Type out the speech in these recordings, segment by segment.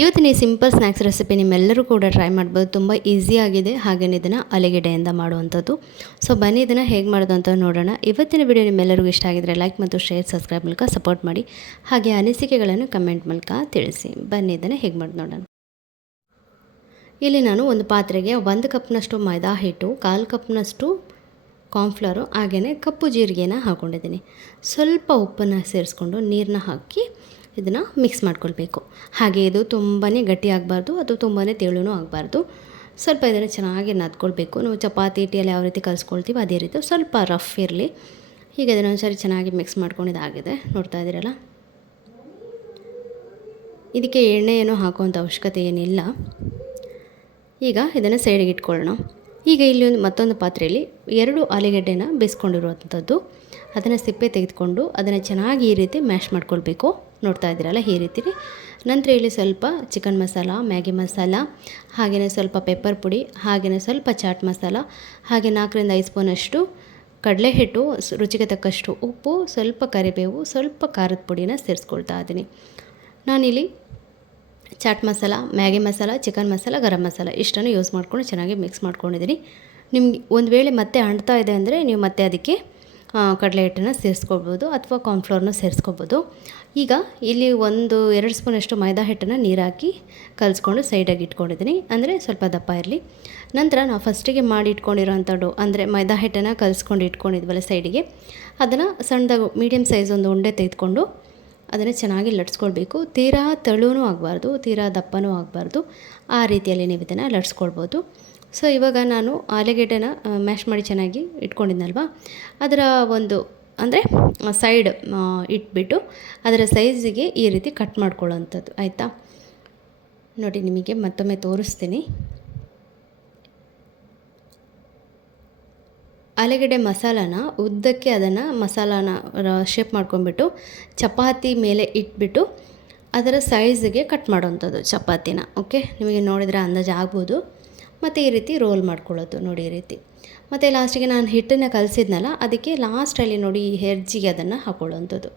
ಇವತ್ತಿನ ಈ simple snacks recipe ನಿಮ್ಮೆಲ್ಲರೂ ಕೂಡ ಟ್ರೈ ಮಾಡ್ಬೋದು. ತುಂಬ ಈಸಿಯಾಗಿದೆ, ಹಾಗೆಯೇ ಇದನ್ನು ಆಲೂಗೆಡ್ಡೆಯಿಂದ ಮಾಡುವಂಥದ್ದು. ಸೊ ಬನ್ನಿ ಇದನ್ನು ಹೇಗೆ ಮಾಡೋದು ಅಂತ ನೋಡೋಣ. ಇವತ್ತಿನ ವಿಡಿಯೋ ನಿಮ್ಮೆಲ್ಲರಿಗೂ ಇಷ್ಟ ಆಗಿದ್ರೆ ಲೈಕ್ ಮತ್ತು ಶೇರ್, ಸಬ್ಸ್ಕ್ರೈಬ್ ಮೂಲಕ ಸಪೋರ್ಟ್ ಮಾಡಿ. ಹಾಗೆ ಅನಿಸಿಕೆಗಳನ್ನು ಕಮೆಂಟ್ ಮೂಲಕ ತಿಳಿಸಿ. ಬನ್ನಿ ಇದನ್ನು ಹೇಗೆ ಮಾಡೋದು ನೋಡೋಣ. ಇಲ್ಲಿ ನಾನು ಒಂದು ಪಾತ್ರೆಗೆ 1 ಕಪ್ನಷ್ಟು ಮೈದಾ ಹಿಟ್ಟು, 1/4 ಕಪ್ನಷ್ಟು ಕಾರ್ನ್ಫ್ಲವರು, ಹಾಗೆಯೇ ಕಪ್ಪು ಜೀರಿಗೆನ ಹಾಕ್ಕೊಂಡಿದ್ದೀನಿ. ಸ್ವಲ್ಪ ಉಪ್ಪನ್ನು ಸೇರಿಸ್ಕೊಂಡು ನೀರನ್ನ ಹಾಕಿ ಇದನ್ನು ಮಿಕ್ಸ್ ಮಾಡ್ಕೊಳ್ಬೇಕು. ಹಾಗೆ ಇದು ತುಂಬಾ ಗಟ್ಟಿ ಆಗಬಾರ್ದು, ಅದು ತುಂಬಾ ತೆಳುನೂ ಆಗಬಾರ್ದು. ಸ್ವಲ್ಪ ಇದನ್ನು ಚೆನ್ನಾಗಿ ನಾದ್ಕೊಳ್ಬೇಕು. ನಾವು ಚಪಾತಿ ಹಿಟ್ಟಿಯಲ್ಲಿ ಯಾವ ರೀತಿ ಕಲಿಸ್ಕೊಳ್ತೀವಿ ಅದೇ ರೀತಿ ಸ್ವಲ್ಪ ರಫ್ ಇರಲಿ. ಹೀಗೆ ಇದನ್ನು ಒಂದ್ಸರಿ ಚೆನ್ನಾಗಿ ಮಿಕ್ಸ್ ಮಾಡ್ಕೊಂಡಿದ್ದಾಗಿದೆ, ನೋಡ್ತಾ ಇದ್ದೀರಲ್ಲ. ಇದಕ್ಕೆ ಎಣ್ಣೆ ಏನೂ ಹಾಕುವಂಥ ಅವಶ್ಯಕತೆ ಏನಿಲ್ಲ. ಈಗ ಇದನ್ನು ಸೈಡಿಗೆ ಇಟ್ಕೊಳ್ಳೋಣ. ಈಗ ಇಲ್ಲಿ ಮತ್ತೊಂದು ಪಾತ್ರೆಯಲ್ಲಿ 2 ಆಲೂಗೆಡ್ಡೆನ ಬೇಯಿಸ್ಕೊಂಡಿರುವಂಥದ್ದು, ಅದನ್ನು ಸಿಪ್ಪೆ ತೆಗೆದುಕೊಂಡು ಅದನ್ನು ಚೆನ್ನಾಗಿ ಈ ರೀತಿ ಮ್ಯಾಶ್ ಮಾಡ್ಕೊಳ್ಬೇಕು. ನೋಡ್ತಾ ಇದ್ದೀರಲ್ಲ, ಈ ರೀತಿ. ನಂತರ ಇಲ್ಲಿ ಸ್ವಲ್ಪ ಚಿಕನ್ ಮಸಾಲ, ಮ್ಯಾಗಿ ಮಸಾಲ, ಹಾಗೆಯೇ ಸ್ವಲ್ಪ ಪೆಪ್ಪರ್ ಪುಡಿ, ಹಾಗೆಯೇ ಸ್ವಲ್ಪ ಚಾಟ್ ಮಸಾಲ, ಹಾಗೆ 4ರಿಂದ 5 ಸ್ಪೂನಷ್ಟು ಕಡಲೆ ಹಿಟ್ಟು, ರುಚಿಗೆ ತಕ್ಕಷ್ಟು ಉಪ್ಪು, ಸ್ವಲ್ಪ ಕರಿಬೇವು, ಸ್ವಲ್ಪ ಖಾರದ ಪುಡಿನ ಸೇರಿಸ್ಕೊಳ್ತಾ ಇದ್ದೀನಿ. ನಾನಿಲ್ಲಿ ಚಾಟ್ ಮಸಾಲ, ಮ್ಯಾಗಿ ಮಸಾಲ, ಚಿಕನ್ ಮಸಾಲ, ಗರಂ ಮಸಾಲ ಇಷ್ಟನ್ನು ಯೂಸ್ ಮಾಡ್ಕೊಂಡು ಚೆನ್ನಾಗಿ ಮಿಕ್ಸ್ ಮಾಡ್ಕೊಂಡಿದ್ದೀನಿ. ನಿಮ್ಗೆ ಒಂದು ವೇಳೆ ಮತ್ತೆ ಅಂಟ್ತಾ ಇದೆ ಅಂದರೆ ನೀವು ಮತ್ತೆ ಅದಕ್ಕೆ ಕಡಲೆ ಹಿಟ್ಟನ್ನು ಸೇರಿಸ್ಕೊಳ್ಬೋದು ಅಥವಾ ಕಾರ್ನ್ಫ್ಲೋರ್ನ ಸೇರಿಸ್ಕೊಬೋದು. ಈಗ ಇಲ್ಲಿ 1-2 ಸ್ಪೂನಷ್ಟು ಮೈದಾ ಹಿಟ್ಟನ್ನು ನೀರು ಹಾಕಿ ಕಲಿಸ್ಕೊಂಡು ಸೈಡಾಗಿ ಇಟ್ಕೊಂಡಿದ್ದೀನಿ, ಅಂದರೆ ಸ್ವಲ್ಪ ದಪ್ಪ ಇರಲಿ. ನಂತರ ನಾವು ಫಸ್ಟಿಗೆ ಮಾಡಿ ಇಟ್ಕೊಂಡಿರೋಂಥ ಡೋ, ಅಂದರೆ ಮೈದಾ ಹಿಟ್ಟನ್ನು ಕಲಿಸ್ಕೊಂಡು ಇಟ್ಕೊಂಡಿದ್ವಲ್ಲ ಸೈಡಿಗೆ, ಅದನ್ನು ಸಣ್ಣದಾಗಿ ಮೀಡಿಯಮ್ ಸೈಜ್ ಒಂದು ಉಂಡೆ ತೆಗೆದುಕೊಂಡು ಅದನ್ನು ಚೆನ್ನಾಗಿ ಲಟ್ಸ್ಕೊಳ್ಬೇಕು. ತೀರಾ ತೆಳುನೂ ಆಗಬಾರ್ದು, ತೀರಾ ದಪ್ಪನೂ ಆಗಬಾರ್ದು. ಆ ರೀತಿಯಲ್ಲಿ ನೀವು ಇದನ್ನು ಲಟ್ಸ್ಕೊಳ್ಬೋದು. ಸೊ ಇವಾಗ ನಾನು ಆಲೂಗೆಡ್ಡೆನ ಮ್ಯಾಶ್ ಮಾಡಿ ಚೆನ್ನಾಗಿ ಇಟ್ಕೊಂಡಿದ್ನಲ್ವ, ಅದರ ಒಂದು ಅಂದರೆ ಸೈಡ್ ಇಟ್ಬಿಟ್ಟು ಅದರ ಸೈಜಿಗೆ ಈ ರೀತಿ ಕಟ್ ಮಾಡ್ಕೊಳ್ಳೋವಂಥದ್ದು, ಆಯಿತಾ. ನೋಡಿ, ನಿಮಗೆ ಮತ್ತೊಮ್ಮೆ ತೋರಿಸ್ತೀನಿ. ಆಲೂಗೆಡ್ಡೆ ಮಸಾಲಾನ ಉದ್ದಕ್ಕೆ ಅದನ್ನು ಮಸಾಲಾನ ಶೇಪ್ ಮಾಡ್ಕೊಂಡ್ಬಿಟ್ಟು ಚಪಾತಿ ಮೇಲೆ ಇಟ್ಬಿಟ್ಟು ಅದರ ಸೈಜಿಗೆ ಕಟ್ ಮಾಡೋವಂಥದ್ದು ಚಪಾತಿನ. ಓಕೆ, ನಿಮಗೆ ನೋಡಿದರೆ ಅಂದಾಜು ಆಗ್ಬೋದು. ಮತ್ತು ಈ ರೀತಿ ರೋಲ್ ಮಾಡ್ಕೊಳ್ಳೋದು, ನೋಡಿ ಈ ರೀತಿ. ಮತ್ತು ಲಾಸ್ಟಿಗೆ ನಾನು ಹಿಟ್ಟನ್ನು ಕಲಸಿದ್ನಲ್ಲ, ಅದಕ್ಕೆ ಲಾಸ್ಟಲ್ಲಿ ನೋಡಿ ಈ ಹೆರ್ಜಿಗೆ ಅದನ್ನು ಹಾಕೊಳ್ಳೋವಂಥದ್ದು.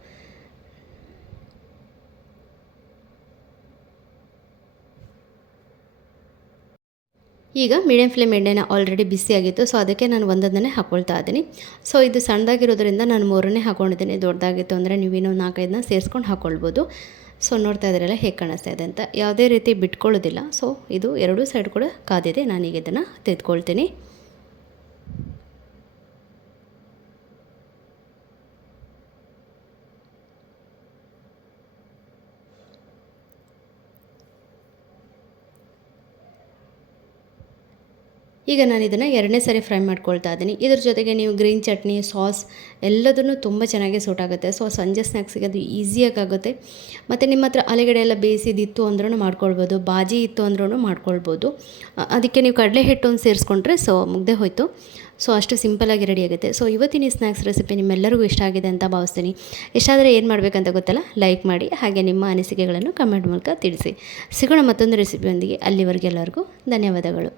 ಈಗ ಮೀಡಿಯಮ್ ಫ್ಲೇಮ್ ಎಣ್ಣೆನ ಆಲ್ರೆಡಿ ಬಿಸಿಯಾಗಿತ್ತು, ಸೊ ಅದಕ್ಕೆ ನಾನು ಒಂದನ್ನೇ ಹಾಕ್ಕೊಳ್ತಾ ಇದ್ದೀನಿ. ಸೊ ಇದು ಸಣ್ಣದಾಗಿರೋದ್ರಿಂದ ನಾನು 3ನೇ ಹಾಕ್ಕೊಂಡಿದ್ದೀನಿ. ದೊಡ್ಡದಾಗಿತ್ತು ಅಂದರೆ ನೀವೇನೋ 4-5ನ ಸೇರಿಸ್ಕೊಂಡು ಹಾಕ್ಕೊಳ್ಬೋದು. ಸೊ ನೋಡ್ತಾ ಇದ್ದೀರಲ್ಲ ಹೇಗೆ ಕಾಣಿಸ್ತಾ ಇದೆ ಅಂತ, ಯಾವುದೇ ರೀತಿ ಬಿಟ್ಕೊಳ್ಳೋದಿಲ್ಲ. ಸೊ ಇದು 2 ಸೈಡ್ ಕೂಡ ಕಾದಿದೆ. ನಾನೀಗ ಇದನ್ನು ತೆಗೆದುಕೊಳ್ತೀನಿ. ಈಗ ನಾನು ಇದನ್ನು 2ನೇ ಸರಿ ಫ್ರೈ ಮಾಡ್ಕೊಳ್ತಾ ಇದ್ದೀನಿ. ಇದ್ರ ಜೊತೆಗೆ ನೀವು ಗ್ರೀನ್ ಚಟ್ನಿ, ಸಾಸ್ ಎಲ್ಲದನ್ನು ತುಂಬ ಚೆನ್ನಾಗಿ ಸೂಟ್ ಆಗುತ್ತೆ. ಸೊ ಸಂಜೆ ಸ್ನ್ಯಾಕ್ಸಿಗೆ ಅದು ಈಸಿಯಾಗುತ್ತೆ. ಮತ್ತು ನಿಮ್ಮ ಹತ್ರ ಆಲೂಗಡ್ಡೆ ಎಲ್ಲ ಬೇಯಿಸಿದಿತ್ತು ಅಂದ್ರೂ ಮಾಡ್ಕೊಳ್ಬೋದು, ಬಾಜಿ ಇತ್ತು ಅಂದ್ರೂ ಮಾಡ್ಕೊಳ್ಬೋದು. ಅದಕ್ಕೆ ನೀವು ಕಡಲೆ ಹಿಟ್ಟೊಂದು ಸೇರಿಸ್ಕೊಂಡ್ರೆ ಸೊ ಮುಗ್ದೆ ಹೋಯಿತು. ಸೊ ಅಷ್ಟು ಸಿಂಪಲಾಗಿ ರೆಡಿಯಾಗುತ್ತೆ. ಸೊ ಇವತ್ತಿನ ಈ ಸ್ನ್ಯಾಕ್ಸ್ ರೆಸಿಪಿ ನಿಮ್ಮೆಲ್ಲರಿಗೂ ಇಷ್ಟ ಆಗಿದೆ ಅಂತ ಭಾವಿಸ್ತೀನಿ. ಇಷ್ಟಾದರೆ ಏನು ಮಾಡಬೇಕಂತ ಗೊತ್ತಲ್ಲ, ಲೈಕ್ ಮಾಡಿ. ಹಾಗೆ ನಿಮ್ಮ ಅನಿಸಿಕೆಗಳನ್ನು ಕಮೆಂಟ್ ಮೂಲಕ ತಿಳಿಸಿ. ಸಿಗೋಣ ಮತ್ತೊಂದು ರೆಸಿಪಿಯೊಂದಿಗೆ. ಅಲ್ಲಿವರೆಗೆ ಎಲ್ಲರಿಗೂ ಧನ್ಯವಾದಗಳು.